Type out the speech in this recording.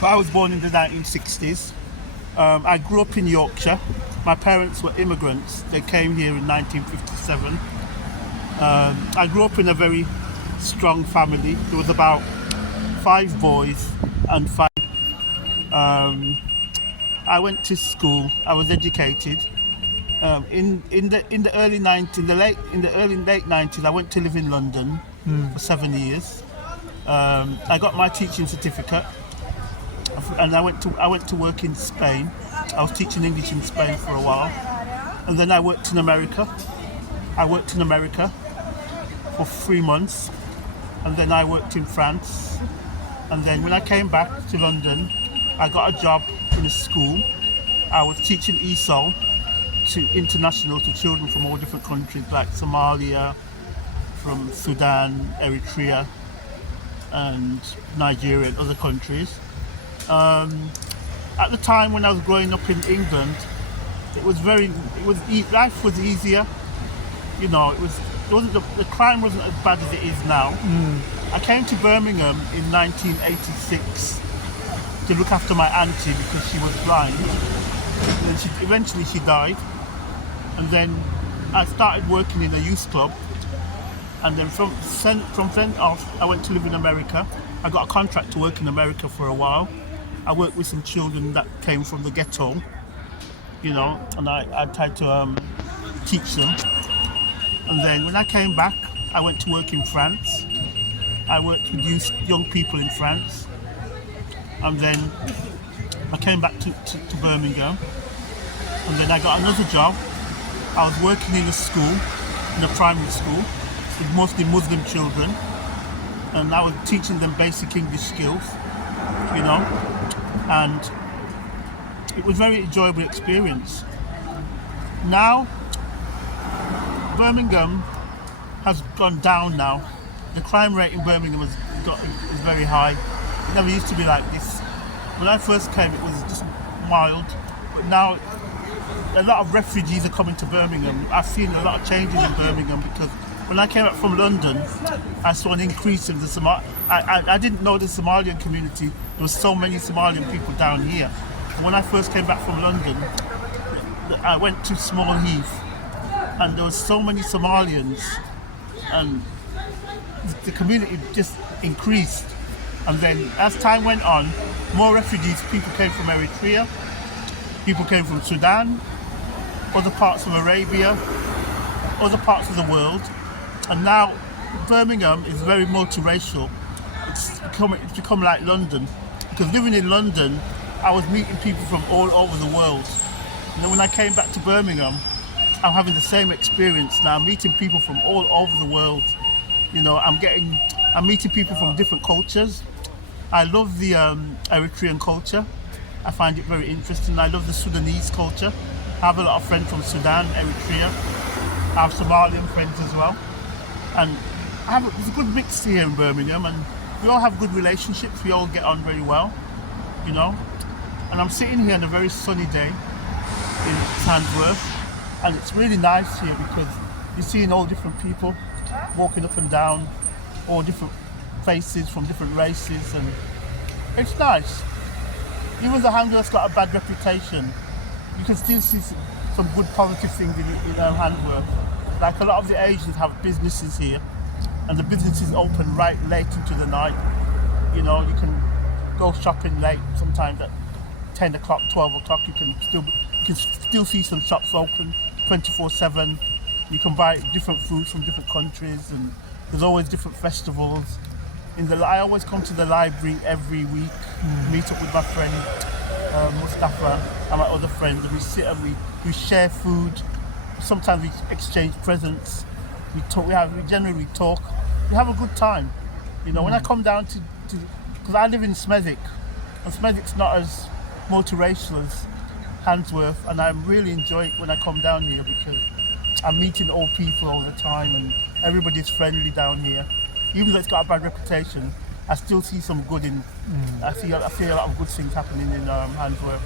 But I was born in the 1960s. I grew up in Yorkshire. My parents were immigrants. They came here in 1957. I grew up in a very strong family. There was about 5 boys and 5. I went to school. I was educated. In the early 90s, in the early late 90s, I went to live in London for 7 years. I got my teaching certificate, and I went to work in Spain. I was teaching English in Spain for a while, and then I worked in America. I worked in America for 3 months, and then I worked in France. And then when I came back to London, I got a job in a school. I was teaching ESOL to international, to children from all different countries like Somalia, from Sudan, Eritrea, and Nigeria and other countries. At the time when I was growing up in England, life was easier. You know, the crime wasn't as bad as it is now. I came to Birmingham in 1986 to look after my auntie because she was blind. And eventually she died. And then I started working in a youth club. And then from then off, I went to live in America. I got a contract to work in America for a while. I worked with some children that came from the ghetto, you know, and I tried to teach them. And then when I came back, I went to work in France. I worked with young people in France. And then I came back to Birmingham. And then I got another job. I was working in a school, in a primary school, with mostly Muslim children. And I was teaching them basic English skills, you know. And it was a very enjoyable experience. Now, Birmingham has gone down now. The crime rate in Birmingham is very high. It never used to be like this. When I first came, it was just mild. But now, a lot of refugees are coming to Birmingham. I've seen a lot of changes in Birmingham because when I came back from London, I saw an increase in the I didn't know the Somalian community. There were so many Somalian people down here. When I first came back from London, I went to Small Heath, and there were so many Somalians, and the community just increased. And then as time went on, more refugees, people came from Eritrea, people came from Sudan, other parts of Arabia, other parts of the world. And now Birmingham is very multiracial. It's become like London. Because living in London, I was meeting people from all over the world. And then when I came back to Birmingham, I'm having the same experience now, meeting people from all over the world. You know, I'm meeting people from different cultures. I love the Eritrean culture. I find it very interesting. I love the Sudanese culture. I have a lot of friends from Sudan, Eritrea. I have Somalian friends as well. And there's a good mix here in Birmingham, and we all have good relationships. We all get on very well, you know. And I'm sitting here on a very sunny day in Handsworth, and it's really nice here because you're seeing all different people walking up and down, all different faces from different races, and it's nice. Even though Handsworth's got a bad reputation, you can still see some good positive things in Handsworth. Like a lot of the Asians have businesses here, and the businesses open right late into the night. You know, you can go shopping late, sometimes at 10 o'clock, 12 o'clock. You can still see some shops open 24/7. You can buy different foods from different countries, and there's always different festivals. I always come to the library every week, meet up with my friend Mustafa and my other friends, and we sit and we share food. Sometimes we exchange presents. We talk. We generally talk. We have a good time. You know, when I come down to because I live in Smethwick, and Smethwick's not as multiracial as Handsworth, and I really enjoy it when I come down here because I'm meeting all people all the time, and everybody's friendly down here. Even though it's got a bad reputation, I still see some good in. I see a lot of good things happening in Handsworth.